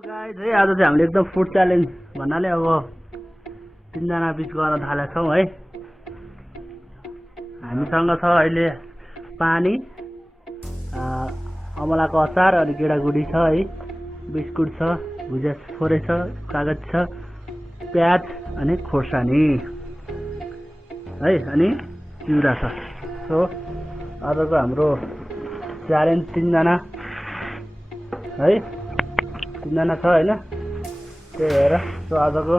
Guys है आज चाहिँ हामीले एकदम फुड च्यालेन्ज भन्नाले अब 3 जना बिच गर्न थालेका छौँ है। हामीसँग छ अहिले पानी, अमलाको अचार अनि गेडागुडी छ है, बिस्कुट छ, भुजिया थोरै छ, कागज छ, प्याज अनि खोर्सानी है अनि चिउरा छ। सो आजको हाम्रो च्यालेन्ज 3 जना है, 3 जना छ हैन, त्यही भएर सो आजको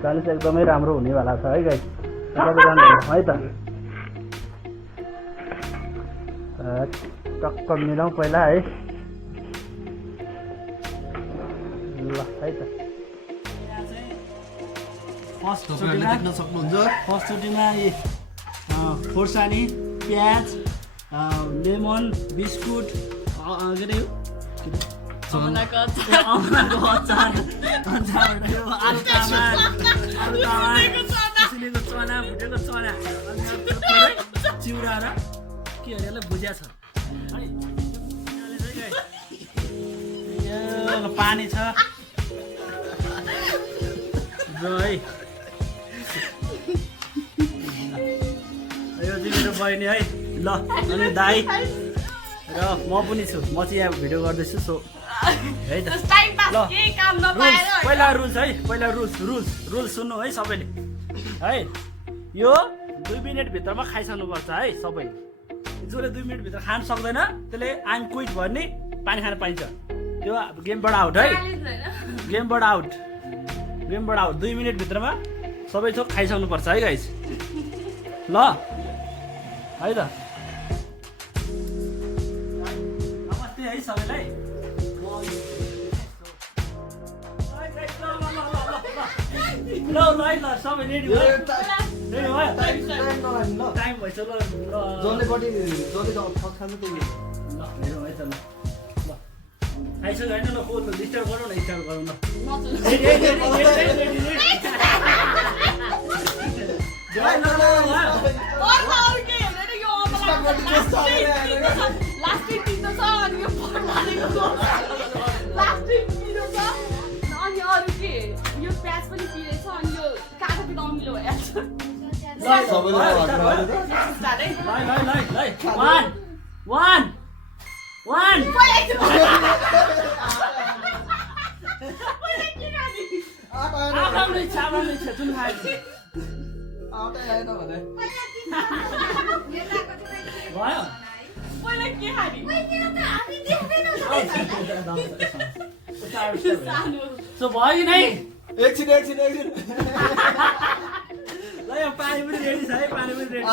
च्यालेन्ज एकदमै राम्रो हुनेवाला छ है गाइस। सबैजना है त टक्क मिलाउँ पहिला है, ल है त। फर्स्ट चोटिमा खोर्सानी, प्याज, लेमन, बिस्कुट, के अरे अमलाको अचार, चना, भुटेको चना, चिउरा र के अरे भुजिया छ। पानी छ है, यो चाहिँ मेरो बहिनी है, ल अनि दाई र म पनि छु, म चाहिँ यहाँ भिडियो गर्दैछु। सो है त, ल पहिला रुल्स है, पहिला रुल्स सुन्नु है सबैले है। यो 2 मिनट भित्रमा खाइसक्नु पर्छ है सबै। जसले 2 मिनट भित्र खान सक्दैन त्यसले आइम क्विट भन्ने पानी खान पाइन्छ। त्यो गेमबाट आउट है, गेमबाट आउट। 2 मिनट भित्रमा सबै थोक खाइसक्नु पर्छ है गाइस, ल है त। नमस्ते है सबैलाई, ल सबै रेडी भयो, टाइम भइसक्यो। खाइसक्यो होइन, ल डिस्टर्ब गरौँ न, स्टार्ट गरौँ न। यो प्याज पनि पिरेछ अनि यो कागज पनि अमिलो भइहाल्छ। सो भयो कि नै? एकछिन ल यो पानी पनि रेडी छ है, पानी पनि रेडी।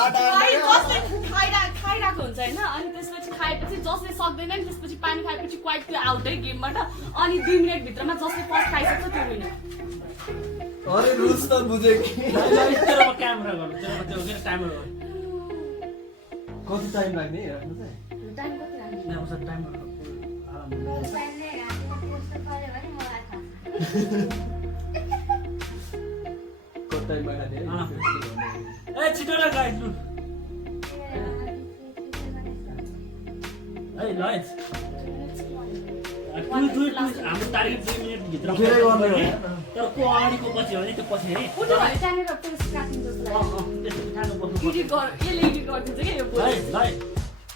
खाइरहेको हुन्छ होइन, अनि त्यसपछि खाएपछि जसले सक्दैन नि त्यसपछि पानी खाएपछि क्वाइट त्यो आउट है गेमबाट। अनि 2 मिनट भित्रमा जसले फर्स्ट खाइसक्छ त्यो विनर। अरे रुल्स त बुझे कि क्यामेरा गर्नु त्यो के टाइमर गर्नु, कति टाइम लाग्ने हेर्नु चाहिँ टाइम कति लाग्ने? टाइमर ए छिटो ल गाइस लु है, ल हाम्रो टार्गेट 2 मिनट भित्र तर को अगाडिको पछि हो नि, त्यो पछि है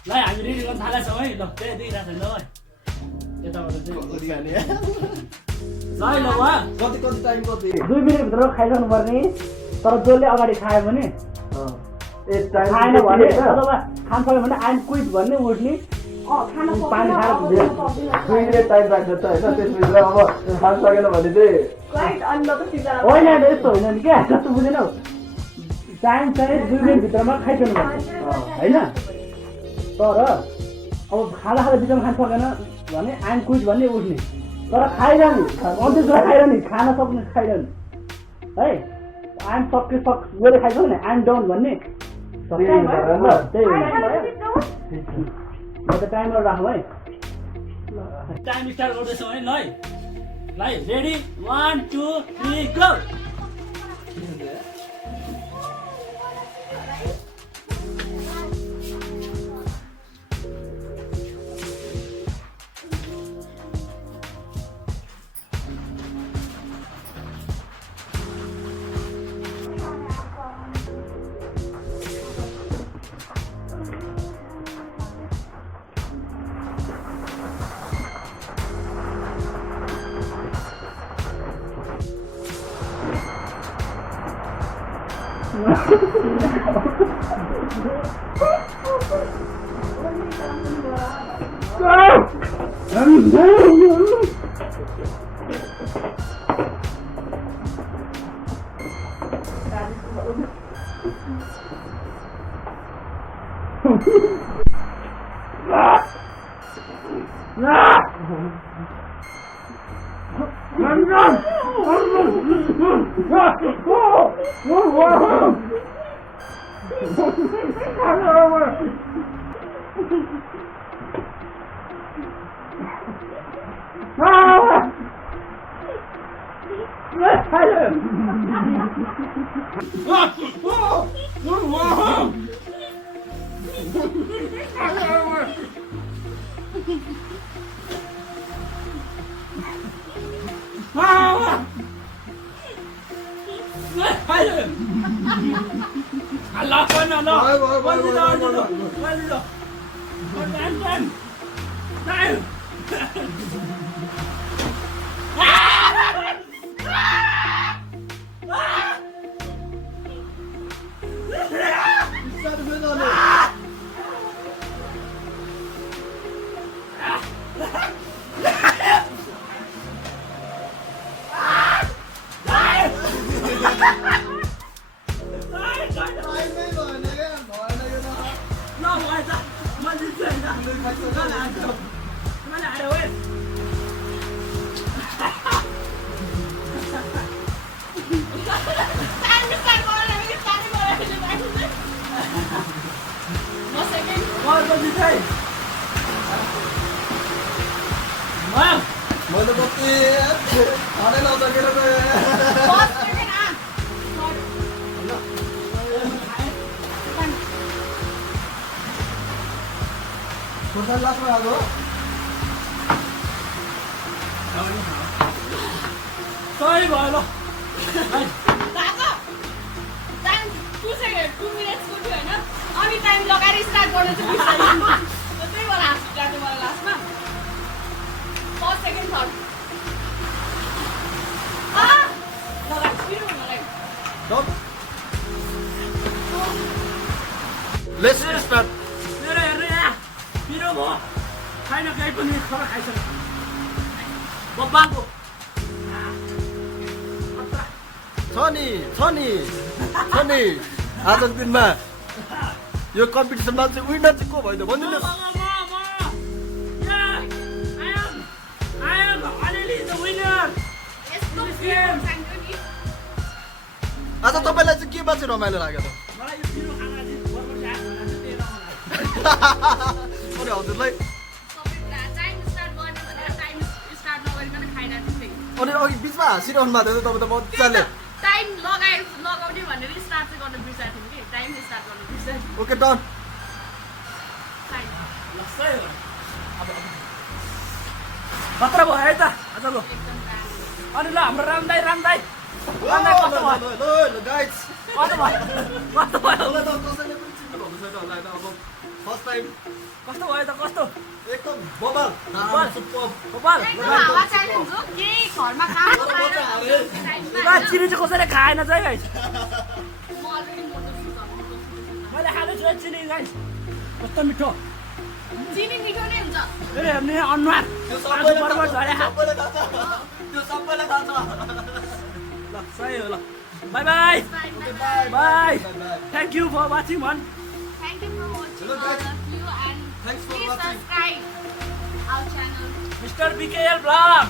ल हामी रेडी गर्न थालेका छौँ है। ल त्यही देखिरहेको छैन है यताबाट चाहिँ ल कति टाइम कति 2 मिनट भित्र खाइसक्नु पर्ने। तर जसले अगाडि खायो भने खाएन भने अथवा खान सक्यो भने आइम क्विट भन्ने उठ्ने, पानी खाएर 2 मिनट टाइम लाग्छ त होइन, त्यसभित्र अब खान सकेन भने चाहिँ होइन यस्तो होइन नि क्या, जस्तो बुझेनौ। टाइम चाहिँ 2 मिनट भित्रमा खाइसक्नु पर्छ होइन। तर अब खाँदा बिचमा खान सकेन भने आइम क्विट भन्ने उठ्ने, तर खाइरहने अन्तिम खाइरहने, खान सक्ने खाइरहने है। आइम मैले खाइसक्यो भने आइम डाउन भन्ने, त्यही म त टाइमर राखौँ है। टाइम स्टार्ट गर्दैछौँ है, ल रेडी 1 2 3 गो। सही भयो ल अनि टाइम लगाएर स्टार्ट गर्न चाहिँ बिर्सिहाल्यो त्यही भएर हाँस उठाएको मलाई लास्टमा first second third let's start मेरो हेर्नु यहाँ पिरो भयो छैन केही पनि खर खाइसक्यो बब्बाको छ नि आजको दिनमा यो कम्पिटिसनमा चाहिँ विनर चाहिँ को भयो त भनिदिनुहोस् आज तपाईँलाई चाहिँ केमा चाहिँ रमाइलो लाग्यो त अनि हजुरलाई अनि अघि बिचमा हाँसिरहनु भएको थियो तपाईँ त मजाले टाइम लगाउने भनेर स्टार्ट चाहिँ गर्न बिर्सेको थियौँ कि टाइम स्टार्ट गर्न बिर्सेको ओके डन खतरा भयो है त आजको अनि ल हाम्रो रामदाई कस्तो भयो गाइस कस्तो भयो फर्स्ट टाइम कस्तो भयो त कस्तो एकदम बबाल गोपाल हावा च्यालेन्ज हो के घरमा काम गरेर चिनी चाहिँ कसैले खाएन चाहिँ गाइस म अलरेडी मोटो छु मैले खाँदै छु चिनी गाइस कस्तो मिठो चिनी मिठो नै हुन्छ फेरि हेर्ने अनुहार बर्बर झरे त्यो सबैलाई थाहा छ ल सही हो ल bye bye bye thank you for watching भन Thank you for watching all of you and Thanks for please watching. subscribe our channel. Mr. BKL Vlog.